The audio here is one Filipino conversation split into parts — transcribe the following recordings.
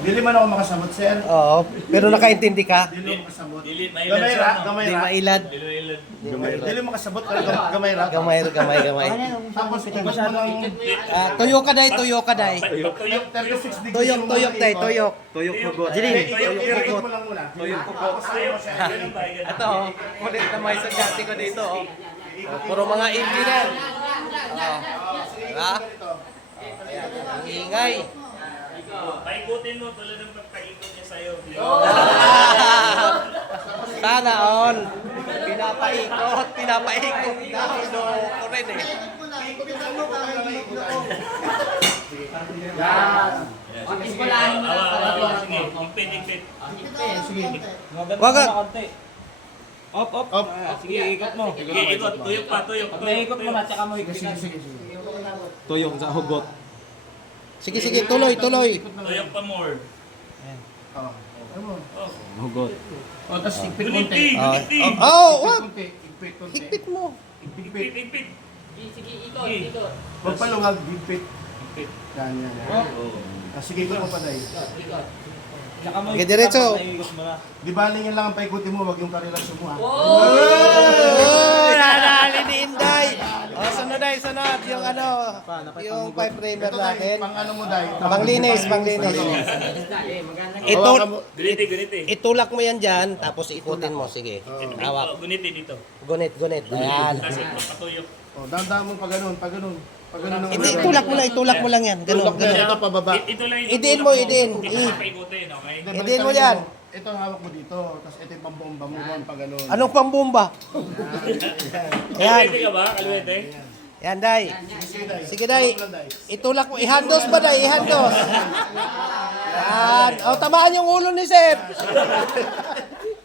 Dili man ako makasabot, sir. Oo, pero nakaintindi ka? Dili mo makasabot. Dili Gamay ra, gamay Di ra. mailad. Dili mo makasabot, gamay ra. Gamay. Tapos ikot mo ng Tuyo ka, day. Tuyok. 36 degrees. Tuyok, day. Tuyok. Tuyok hugot. Jilin. Ikot mo lang muna. Tuyok hugot. Tapos ayaw mo siya. Ganun ba? Ganun. Ito, kulit na may sagati ko dito. Puro mga engineer. Diba? Ayan, ang ingay. Paikutin mo tulad ng pagpaikot niya sa'yo. Sana all. Pinapaikot daw. No, ko rin eh. Sige, ipit. Wag ka. Op. Sige, ikot mo. Sige, ikot. Tuyok pa, tuyok. Ikot mo na, tsaka mo higpitan. Tuyok sa hugot. Sige, tuloy. Tuyok pa more. Oh. Hugot. Oh, tapos ikpit mo Guniti, konti. guniti. Wag. Ikpit konti. Higpit mo. Ipit. Sige, ikot. Huwag pa luwag, ikpit. Yan. Sige, ikot mo pa dahil. Tsaka mo Sige, diretso. Ikot mo na. Di ba yan lang ang paikutin mo, wag yung karilasyon mo ha. Oh, nadali ni Inday. Sunod. Yung yung pipe framer Ito dahil, natin. pang ano mo dahil. Panglinis. Guniti. Itulak mo yan dyan, tapos ikutin mo. Sige. Hawak. Guniti dito. Gunit. Ayan. Tapos papatuyok. Oh, dahan-dahan mo pa ganun. Pag ganun ang Hindi, itulak mo lang yan. Tulak Ganun. na ito pababa. Ito lang yung Idiin mo. Hindi ka papaikutin, okay? Idiin mo yan. Ito hawak mo dito, tapos ito yung pambomba mo doon pag ganun. Anong pambumba? Ayan. Kalwete ka ba? Kalwete? Yan, Day. Sige, Day. Itulak mo. Ihandos ba, Day? Ihandos. Yan. Tamaan yung ulo ni Sir.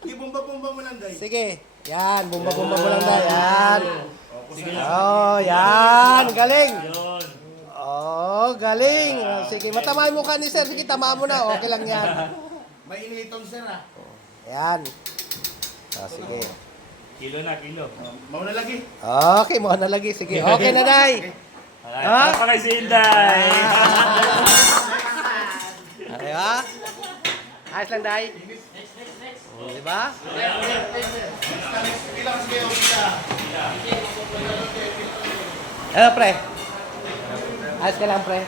Ibomba-bomba mo lang dahil. Sige. Yan. Bumba-bumba mo lang, Day. Yan. Yan. Galing. Yun. Galing. Sige, matamaan mo ka ni Sir. Sige, tamaan mo na. Okay lang yan. May iniitong sir ha. Yan. Sige. Kilo. Mauna lagi. Okay, mo na lagi. Sige. Okay na, Day. Ah? Pa kay si Inday. Di ba? Ayos lang, Day. Di ba? Ilang sige yung isa. Pre. Ayos ka lang, pre.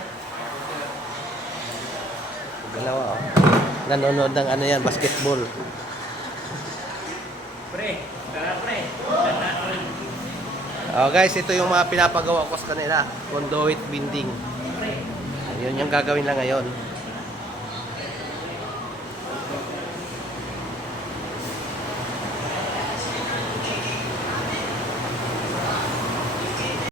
Dalawa, nanonood ng yan, basketball. Pre. Guys, ito yung mga pinapagawa ko sa kanila. Conduit binding. Yun yung gagawin lang ngayon.